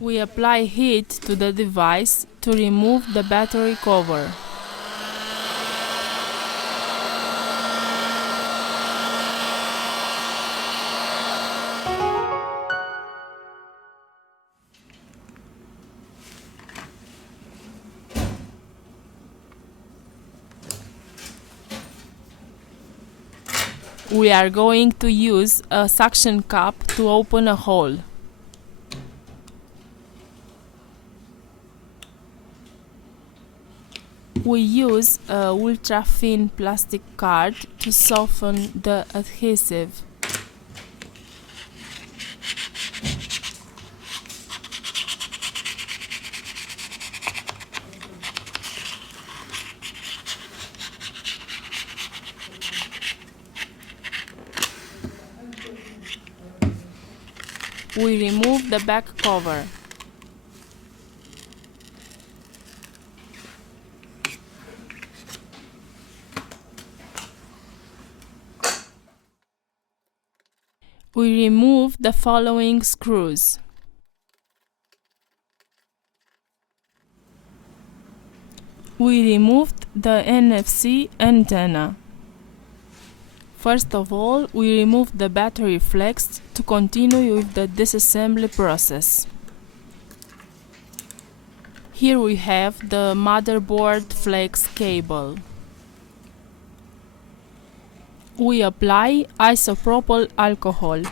We apply heat to the device to remove the battery cover. We are going to use a suction cup to open a hole. We use a ultra-thin plastic card to soften the adhesive. We remove the back cover. We remove the following screws. We removed the NFC antenna. First of all, we remove the battery flex to continue with the disassembly process. Here we have the motherboard flex cable. We apply isopropyl alcohol.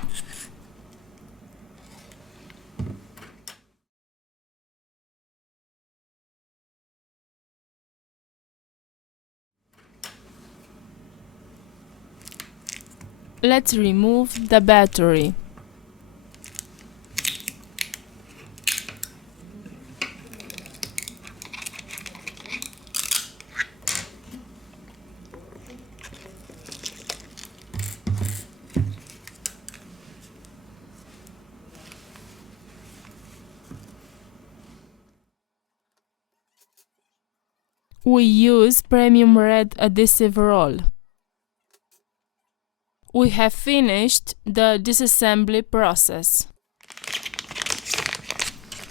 Let's remove the battery. We use premium red adhesive roll. We have finished the disassembly process.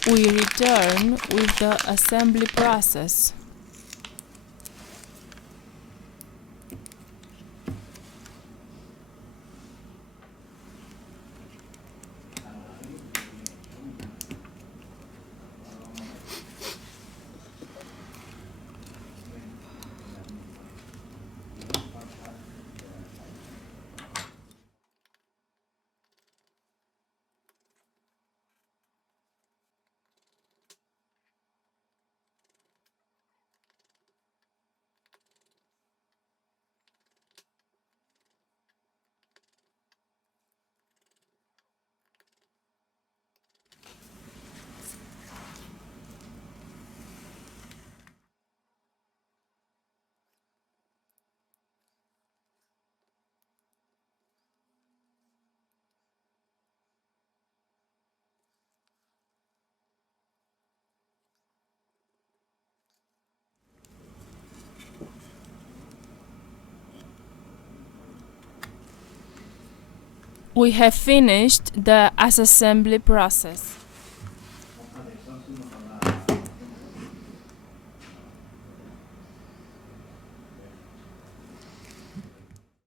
We return with the assembly process. We have finished the assembly process.